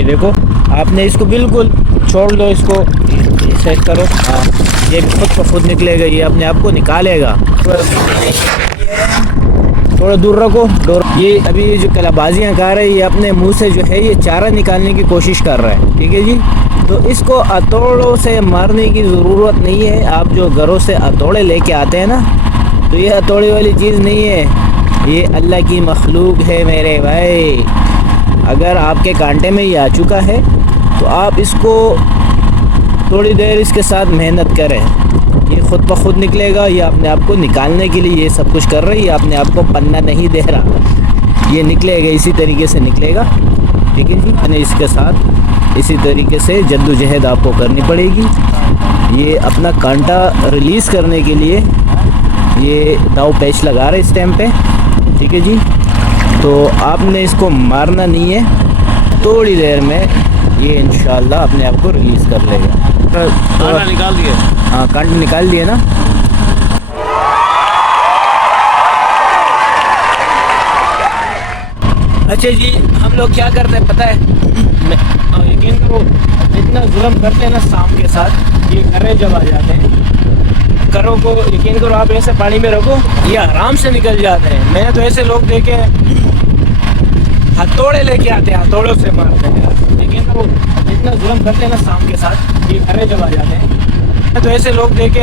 ये देखो, आपने इसको बिल्कुल छोड़ दो, इसको सेट करो। हाँ, ये खुद ब खुद निकलेगा, ये अपने आप को निकालेगा। थोड़ा दूर रखो डोर। ये अभी जो कलाबाजियाँ कर रहा है, ये अपने मुंह से जो है ये चारा निकालने की कोशिश कर रहा है, ठीक है जी। तो इसको हथौड़ों से मारने की ज़रूरत नहीं है। आप जो घरों से हथौड़े लेके आते हैं ना, तो ये हथौड़े वाली चीज़ नहीं है, ये अल्लाह की मखलूक है मेरे भाई। अगर आपके कांटे में ये आ चुका है तो आप इसको थोड़ी देर इसके साथ मेहनत करें, ये ख़ुद ब खुद निकलेगा। ये अपने आप को निकालने के लिए ये सब कुछ कर रहा है, ये अपने आप को पन्ना नहीं दे रहा, ये निकलेगा, इसी तरीके से निकलेगा, ठीक है जी। मैंने इसके साथ इसी तरीके से जद्दोजहद आपको करनी पड़ेगी। ये अपना कांटा रिलीज़ करने के लिए ये दाव पेच लगा रहा है इस टाइम पे, ठीक है जी। तो आपने इसको मारना नहीं है, थोड़ी देर में ये इंशाल्लाह अपने आप को रिलीज़ कर लेगा। कांटा निकाल दिए? हाँ, कांटा निकाल दिए ना। अच्छा जी, हम लोग क्या करते हैं पता है, यकीन करो इतना जुल्म करते हैं ना शाम के साथ, ये घरे जब आ जाते हैं, घरों को यकीन करो आप ऐसे पानी में रखो, ये आराम से निकल जाते हैं। मैंने तो ऐसे लोग देखे हथौड़े लेके आते हैं, हथौड़ों से मारते हैं यार। यकीन करो इतना जुल्म करते हैं ना शाम के साथ, ये घरे जब आ जाते हैं। मैंने तो ऐसे लोग देखे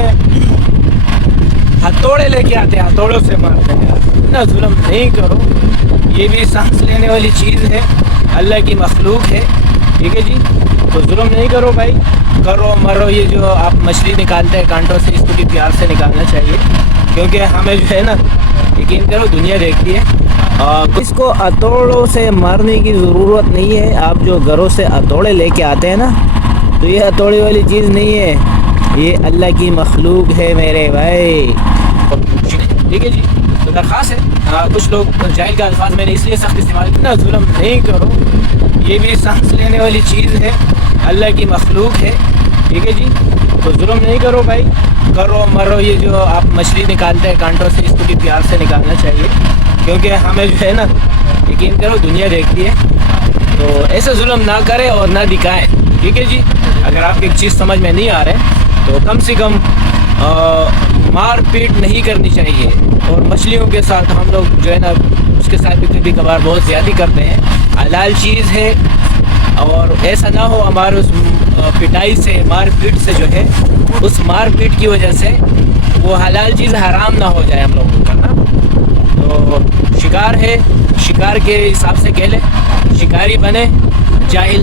हथौड़े लेके आते हैं, हथौड़ों से मारते हैं यार। इतना जुल्म नहीं करो, ये भी सांस लेने वाली चीज़ है, अल्लाह की मखलूक है, ठीक है जी। तो जुल्म नहीं करो भाई, करो मरो। ये जो आप मछली निकालते हैं कांटों से, इसको भी प्यार से निकालना चाहिए, क्योंकि हमें जो है ना, यकीन करो दुनिया देखती है। इसको हथौड़ों से मारने की ज़रूरत नहीं है। आप जो घरों से हथौड़े लेके आते हैं ना, तो ये हथौड़े वाली चीज़ नहीं है, ये अल्लाह की मखलूक है मेरे भाई, ठीक है जी। तो दरख्वास्त है, कुछ लोग जाहिल का अल्फाज मैंने इसलिए सख्त इस्तेमाल किया, जुल्म नहीं करो, ये भी सांस लेने वाली चीज़ है, अल्लाह की मखलूक है, ठीक है जी। तो जुल्म नहीं करो भाई, करो मरो। ये जो आप मछली निकालते हैं कांटों से, इसको भी प्यार से निकालना चाहिए, क्योंकि हमें जो है ना, यकीन करो दुनिया देखती है। तो ऐसे जुल्म ना करें और ना दिखाएं, ठीक है जी। अगर आपकी एक चीज़ समझ में नहीं आ रहा है तो कम से कम मार पीट नहीं करनी चाहिए। और मछलियों के साथ हम लोग जो है ना, उसके साथ भी कभी कभार बहुत ज़्यादा करते हैं। हलाल चीज़ है, और ऐसा ना हो हमारे उस पिटाई से, मार पीट से जो है, उस मार पीट की वजह से वो हलाल चीज़ हराम ना हो जाए हम लोगों का ना। तो शिकार है, शिकार के हिसाब से खेलें, शिकारी बने, जाहिल